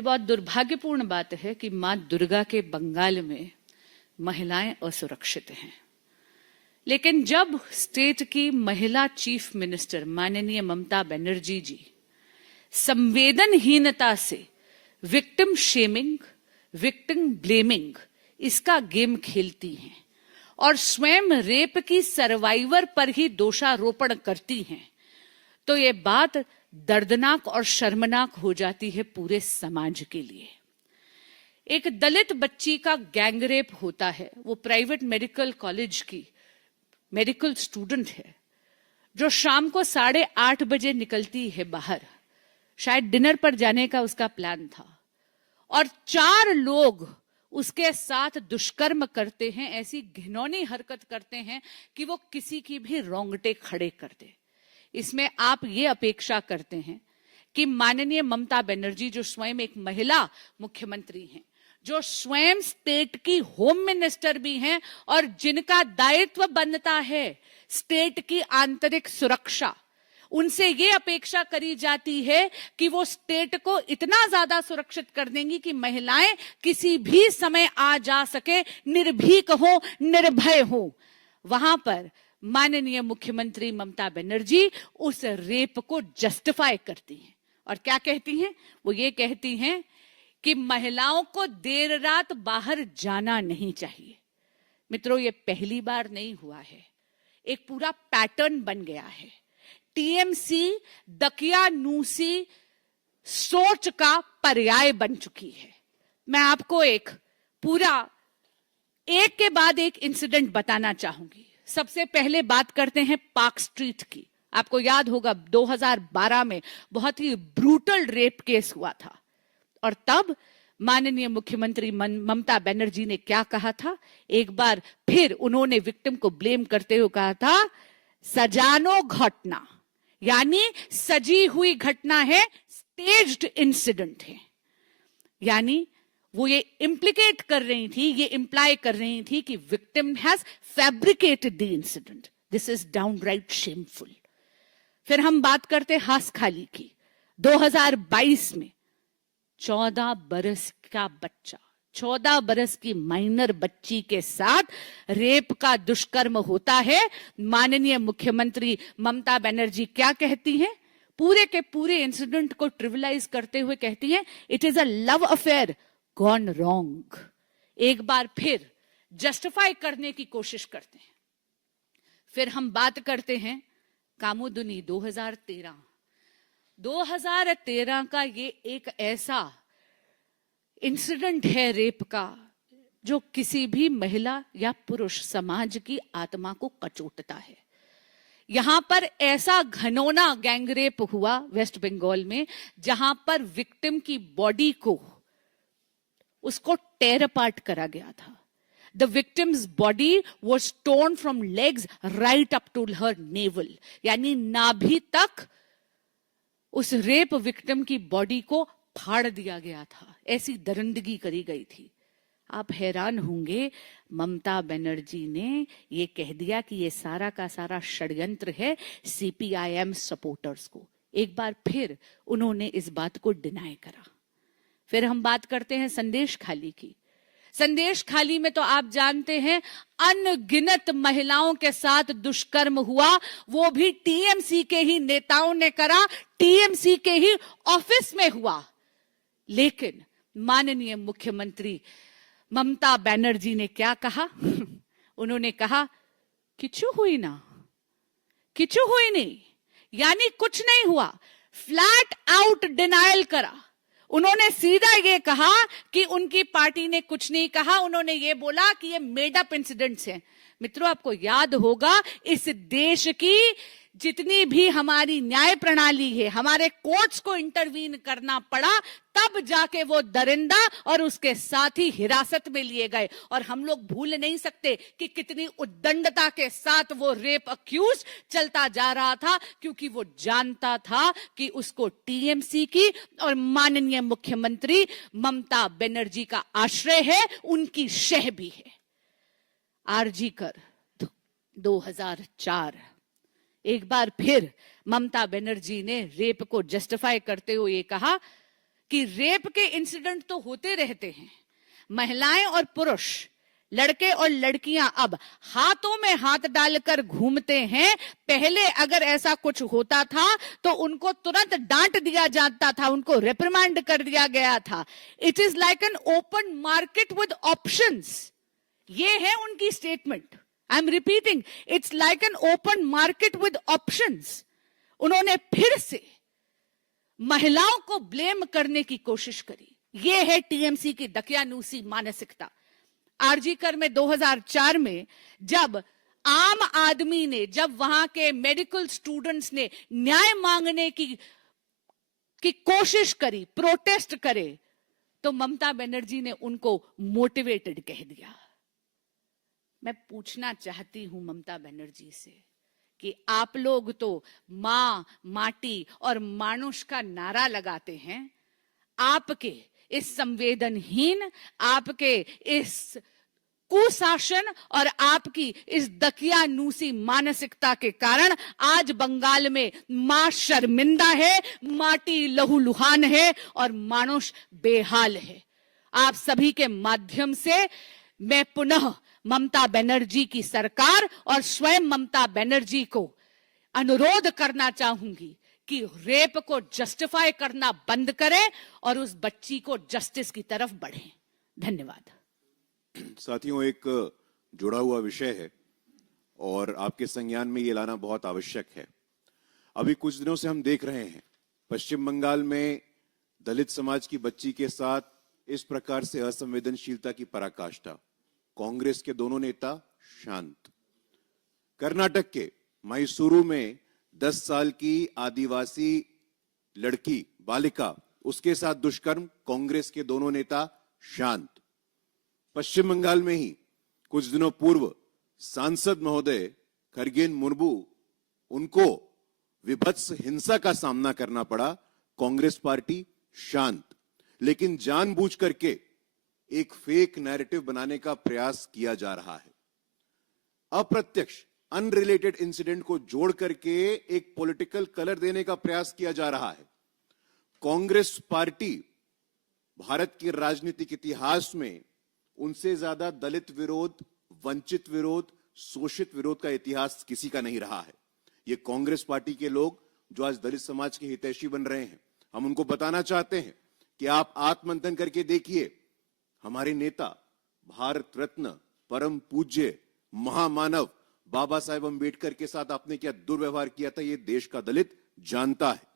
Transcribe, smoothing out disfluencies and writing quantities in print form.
ये बहुत दुर्भाग्यपूर्ण बात है कि मां दुर्गा के बंगाल में महिलाएं असुरक्षित हैं। लेकिन जब स्टेट की महिला चीफ मिनिस्टर माननीय ममता बनर्जी जी संवेदनहीनता से विक्टिम शेमिंग, विक्टिम ब्लेमिंग इसका गेम खेलती हैं और स्वयं रेप की सर्वाइवर पर ही दोषारोपण करती हैं, तो ये बात दर्दनाक और शर्मनाक हो जाती है पूरे समाज के लिए। एक दलित बच्ची का गैंगरेप होता है, वो प्राइवेट मेडिकल कॉलेज की मेडिकल स्टूडेंट है जो शाम को 8:30 बजे निकलती है बाहर, शायद डिनर पर जाने का उसका प्लान था, और 4 लोग उसके साथ दुष्कर्म करते हैं, ऐसी घिनौनी हरकत करते हैं कि वो किसी की भी रोंगटे खड़े कर दे। इसमें आप ये अपेक्षा करते हैं कि माननीय ममता बनर्जी जो स्वयं एक महिला मुख्यमंत्री हैं, जो स्वयं स्टेट की होम मिनिस्टर भी हैं और जिनका दायित्व बनता है स्टेट की आंतरिक सुरक्षा, उनसे ये अपेक्षा करी जाती है कि वो स्टेट को इतना ज्यादा सुरक्षित कर देंगी कि महिलाएं किसी भी समय आ जा सके, निर्भीक हो, निर्भय हो। वहां पर माननीय मुख्यमंत्री ममता बनर्जी उस रेप को जस्टिफाई करती हैं और क्या कहती हैं? वो ये कहती हैं कि महिलाओं को देर रात बाहर जाना नहीं चाहिए। मित्रों, ये पहली बार नहीं हुआ है, एक पूरा पैटर्न बन गया है। टीएमसी दकियानूसी सोच का पर्याय बन चुकी है। मैं आपको एक पूरा एक के बाद एक इंसिडेंट बताना चाहूंगी। सबसे पहले बात करते हैं पार्क स्ट्रीट की। आपको याद होगा 2012 में बहुत ही ब्रूटल रेप केस हुआ था और तब माननीय मुख्यमंत्री ममता बनर्जी ने क्या कहा था? एक बार फिर उन्होंने विक्टिम को ब्लेम करते हुए कहा था, सजानो घटना, यानी सजी हुई घटना है, स्टेज्ड इंसिडेंट है। यानी वो ये इंप्लीकेट कर रही थी, ये इंप्लाई कर रही थी कि victim has fabricated the incident. This is downright shameful. फिर हम बात करते हासखाली की। 2022 में 14 बरस का बच्चा, 14 बरस की माइनर बच्ची के साथ रेप का दुष्कर्म होता है। माननीय मुख्यमंत्री ममता बनर्जी क्या कहती हैं? पूरे के पूरे इंसिडेंट को ट्रिविलाइज करते हुए कहती हैं, it is a love affair gone wrong. एक बार फिर जस्टिफाई करने की कोशिश करते हैं। फिर हम बात करते हैं कामुदुनी 2013 का ये एक ऐसा इंसिडेंट है रेप का जो किसी भी महिला या पुरुष समाज की आत्मा को कचोटता है। यहां पर ऐसा घनौना गैंगरेप हुआ वेस्ट बंगाल में, जहां पर विक्टिम की बॉडी को उसको टेयर अपार्ट करा गया था। The victim's body was torn from legs right up to her navel, यानी नाभि तक उस रेप विक्टिम की बॉडी को फाड़ दिया गया था। ऐसी दरिंदगी करी गई थी। आप हैरान होंगे, ममता बनर्जी ने ये कह दिया कि ये सारा का सारा षड्यंत्र है सीपीआईएम सपोर्टर्स को। एक बार फिर उन्होंने इस बात को डिनाई करा। फिर हम बात करते हैं संदेश खाली की। संदेश खाली में तो आप जानते हैं अनगिनत महिलाओं के साथ दुष्कर्म हुआ, वो भी टीएमसी के ही नेताओं ने करा, टीएमसी के ही ऑफिस में हुआ। लेकिन माननीय मुख्यमंत्री ममता बनर्जी ने क्या कहा? उन्होंने कहा किचु हुई ना, किचु हुई नहीं, यानी कुछ नहीं हुआ। फ्लैट आउट डिनायल करा। उन्होंने सीधा ये कहा कि उनकी पार्टी ने कुछ नहीं कहा, उन्होंने ये बोला कि ये मेड अप इंसिडेंट्स हैं। मित्रों, आपको याद होगा इस देश की जितनी भी हमारी न्याय प्रणाली है, हमारे कोर्ट्स को इंटरवीन करना पड़ा, तब जाके वो दरिंदा और उसके साथी हिरासत में लिए गए। और हम लोग भूल नहीं सकते कि कितनी उद्दंडता के साथ वो रेप अक्यूज चलता जा रहा था, क्योंकि वो जानता था कि उसको टीएमसी की और माननीय मुख्यमंत्री ममता बनर्जी का आश्रय है, उनकी शह भी है। आरजी कर 2004, एक बार फिर ममता बनर्जी ने रेप को जस्टिफाई करते हुए कहा कि रेप के इंसिडेंट तो होते रहते हैं, महिलाएं और पुरुष, लड़के और लड़कियां अब हाथों में हाथ डालकर घूमते हैं। पहले अगर ऐसा कुछ होता था तो उनको तुरंत डांट दिया जाता था, उनको रिप्रिमांड कर दिया गया था। It is like an open market with options. ये है उनकी statement. I am repeating, it's like an open market with options. उन्होंने फिर से महिलाओं को ब्लेम करने की कोशिश करी। ये है टीएमसी की दकियानूसी मानसिकता। आरजीकर में 2004 में जब आम आदमी ने, जब वहां के मेडिकल स्टूडेंट्स ने न्याय मांगने की कोशिश करी, प्रोटेस्ट करे, तो ममता बनर्जी ने उनको मोटिवेटेड कह दिया। मैं पूछना चाहती हूं ममता बनर्जी से कि आप लोग तो मां, माटी और मानुष का नारा लगाते हैं। आपके इस संवेदनहीन, आपके इस कुशासन और आपकी इस दकियानूसी मानसिकता के कारण आज बंगाल में मां शर्मिंदा है, माटी लहूलुहान है और मानुष बेहाल है। आप सभी के माध्यम से मैं पुनः ममता बनर्जी की सरकार और स्वयं ममता बनर्जी को अनुरोध करना चाहूंगी कि रेप को जस्टिफाई करना बंद करें और उस बच्ची को जस्टिस की तरफ बढ़ें। धन्यवाद। साथियों, एक जुड़ा हुआ विषय है और आपके संज्ञान में ये लाना बहुत आवश्यक है। अभी कुछ दिनों से हम देख रहे हैं पश्चिम बंगाल में दलित समाज की बच्ची के साथ इस प्रकार से असंवेदनशीलता की पराकाष्ठा। कांग्रेस के दोनों नेता शांत। कर्नाटक के मैसूरू में 10 साल की आदिवासी लड़की बालिका, उसके साथ दुष्कर्म, कांग्रेस के दोनों नेता शांत। पश्चिम बंगाल में ही कुछ दिनों पूर्व सांसद महोदय खरगेन मुर्मू, उनको विभत्स हिंसा का सामना करना पड़ा, कांग्रेस पार्टी शांत। लेकिन जानबूझ करके एक फेक नैरेटिव बनाने का प्रयास किया जा रहा है। अप्रत्यक्ष, अनरिलेटेड इंसिडेंट को जोड़ करके एक पॉलिटिकल कलर देने का प्रयास किया जा रहा है। कांग्रेस पार्टी भारत के राजनीतिक इतिहास में उनसे ज्यादा दलित विरोध, वंचित विरोध, शोषित विरोध का इतिहास किसी का नहीं रहा है। ये कांग्रेस पार्टी के लोग जो आज दलित समाज के हितैषी बन रहे हैं, हम उनको बताना चाहते हैं कि आप आत्ममंथन करके देखिए, हमारे नेता, भारत रत्न, परम पूज्य महामानव बाबा साहेब अंबेडकर के साथ आपने क्या दुर्व्यवहार किया था, ये देश का दलित जानता है।